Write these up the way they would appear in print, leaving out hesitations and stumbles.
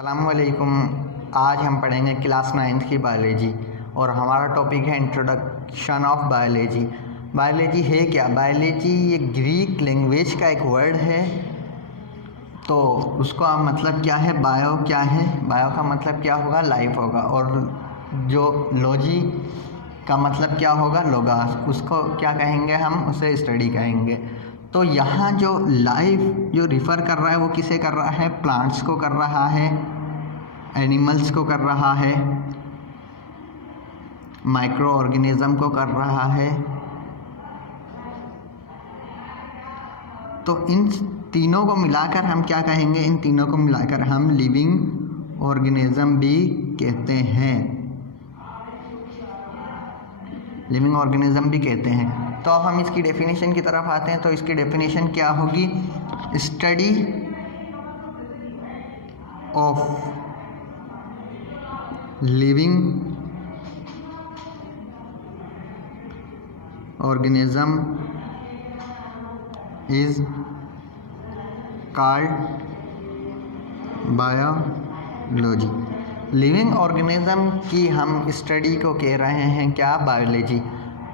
अस्सलामुअलैकुम। आज हम पढ़ेंगे क्लास 9th की बायोलॉजी और हमारा टॉपिक है इंट्रोडक्शन ऑफ बायोलॉजी। बायोलॉजी है क्या? बायोलॉजी ये ग्रीक लैंग्वेज का एक वर्ड है। तो उसका मतलब क्या है? बायो क्या है? बायो का मतलब क्या होगा? लाइफ होगा। और जो लॉजी का मतलब क्या होगा? लोगास। उसको क्या कहेंगे? हम उसे स्टडी कहेंगे। तो यहाँ जो लाइफ जो रिफ़र कर रहा है वो किसे कर रहा है? प्लांट्स को कर रहा है, एनिमल्स को कर रहा है, माइक्रो ऑर्गेनिज्म को कर रहा है। तो इन तीनों को मिलाकर हम क्या कहेंगे? इन तीनों को मिलाकर हम लिविंग ऑर्गेनिज्म भी कहते हैं। लिविंग ऑर्गेनिज्म भी कहते हैं। तो अब हम इसकी डेफिनेशन की तरफ आते हैं। तो इसकी डेफिनेशन क्या होगी? Study of living organism is called biology. Living organism की हम स्टडी को कह रहे हैं क्या? बायोलॉजी।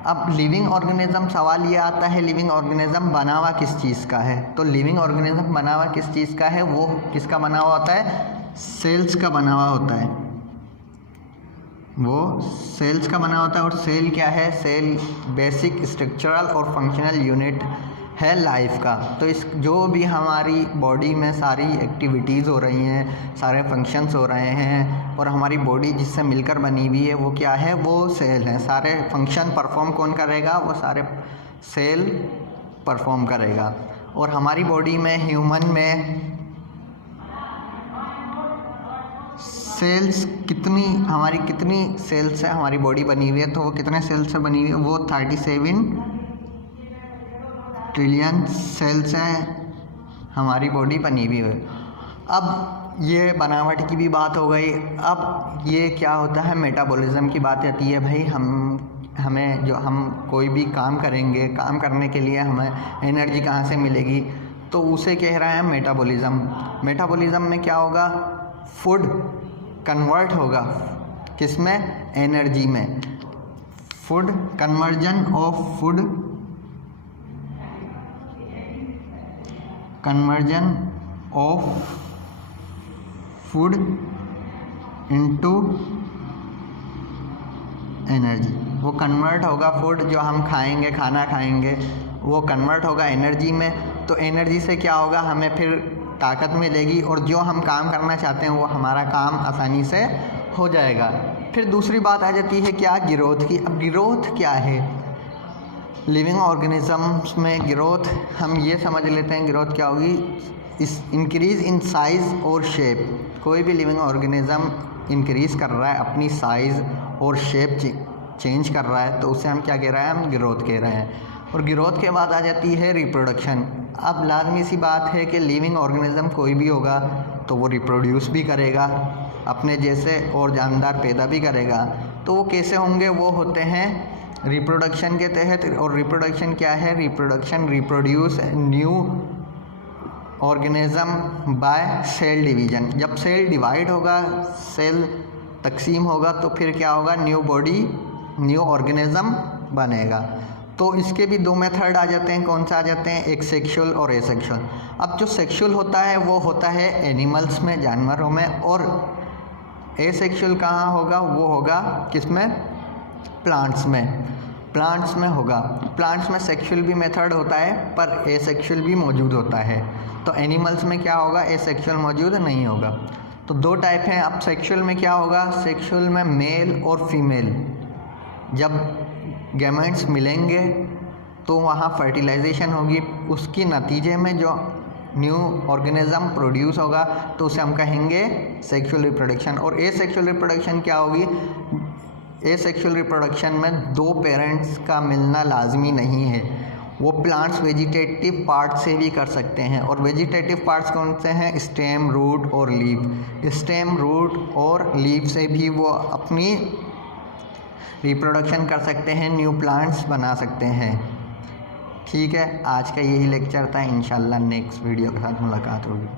अब लिविंग ऑर्गेनिज्म, सवाल ये आता है लिविंग ऑर्गेनिज्म बना हुआ किस चीज़ का है? तो लिविंग ऑर्गेनिज्म बना हुआ किस चीज़ का है? वो किसका बना हुआ होता है? सेल्स का बना हुआ होता है। वो सेल्स का बना होता है। और सेल क्या है? सेल बेसिक स्ट्रक्चरल और फंक्शनल यूनिट है लाइफ का। तो इस जो भी हमारी बॉडी में सारी एक्टिविटीज़ हो रही हैं, सारे फंक्शंस हो रहे हैं और हमारी बॉडी जिससे मिलकर बनी हुई है वो क्या है? वो सेल है। सारे फंक्शन परफॉर्म कौन करेगा? वो सारे सेल परफॉर्म करेगा। और हमारी बॉडी में, ह्यूमन में सेल्स कितनी, हमारी कितनी सेल्स है हमारी बॉडी बनी हुई है? तो वो कितने सेल्स से बनी हुई है? वो 37 ट्रिलियन सेल्स है हमारी बॉडी बनी हुई है। अब ये बनावट की भी बात हो गई। अब ये क्या होता है? मेटाबॉलिज्म की बात आती है। भाई हमें जो हम कोई भी काम करेंगे, काम करने के लिए हमें एनर्जी कहाँ से मिलेगी? तो उसे कह रहे हैं मेटाबॉलिज्म। मेटाबॉलिज्म में क्या होगा? फूड कन्वर्ट होगा किस में? एनर्जी में। Food conversion of food, conversion of food into energy. वो कन्वर्ट होगा, फूड जो हम खाएंगे, खाना खाएंगे, वो कन्वर्ट होगा एनर्जी में। तो एनर्जी से क्या होगा? हमें फिर ताकत मिलेगी और जो हम काम करना चाहते हैं वो हमारा काम आसानी से हो जाएगा। फिर दूसरी बात आ जाती है क्या? ग्रोथ की। अब ग्रोथ क्या है? लिविंग ऑर्गेनिजम्स में ग्रोथ हम ये समझ लेते हैं ग्रोथ क्या होगी? इस इंक्रीज़ इन साइज़ और शेप। कोई भी लिविंग ऑर्गेनिज्म इंक्रीज़ कर रहा है, अपनी साइज़ और शेप चेंज कर रहा है, तो उसे हम क्या कह रहे हैं? हम ग्रोथ कह रहे हैं। और ग्रोथ के बाद आ जाती है रिप्रोडक्शन। अब लाजमी सी बात है कि लिविंग ऑर्गेनिज्म कोई भी होगा तो वो रिप्रोड्यूस भी करेगा, अपने जैसे और जानदार पैदा भी करेगा। तो वो कैसे होंगे? वो होते हैं रिप्रोडक्शन के तहत। और रिप्रोडक्शन क्या है? Reproduction reproduce new organism by cell division. जब सेल डिवाइड होगा, सेल तकसीम होगा, तो फिर क्या होगा? न्यू बॉडी, न्यू ऑर्गेनिज्म बनेगा। तो इसके भी दो मेथड आ जाते हैं। कौन सा आ जाते हैं? एक सेक्सुअल और एसेक्सुअल। अब जो सेक्सुअल होता है वो होता है एनिमल्स में, जानवरों में। और एसेक्सुअल कहाँ होगा? वो होगा किस में? प्लांट्स में। प्लांट्स में होगा। प्लांट्स में सेक्सुअल भी मेथड होता है पर एसेक्सुअल भी मौजूद होता है। तो एनिमल्स में क्या होगा? एसेक्सुअल मौजूद नहीं होगा। तो दो टाइप हैं। अब सेक्सुअल में क्या होगा? सेक्सुअल में मेल और फीमेल जब गैमेट्स मिलेंगे तो वहाँ फर्टिलाइजेशन होगी। उसकी नतीजे में जो न्यू ऑर्गेनिज्म प्रोड्यूस होगा तो उसे हम कहेंगे सेक्सुअल रिप्रोडक्शन। और एसेक्सुअल रिप्रोडक्शन क्या होगी? एसेक्सुअल रिप्रोडक्शन में दो पेरेंट्स का मिलना लाजमी नहीं है। वो प्लांट्स वेजिटेटिव पार्ट से भी कर सकते हैं। और वेजिटेटिव पार्ट्स कौन से हैं? स्टेम, रूट और लीफ। स्टेम, रूट और लीफ से भी वो अपनी रिप्रोडक्शन कर सकते हैं, न्यू प्लांट्स बना सकते हैं। ठीक है, आज का यही लेक्चर था। इंशाल्लाह नेक्स्ट वीडियो के साथ मुलाकात होगी।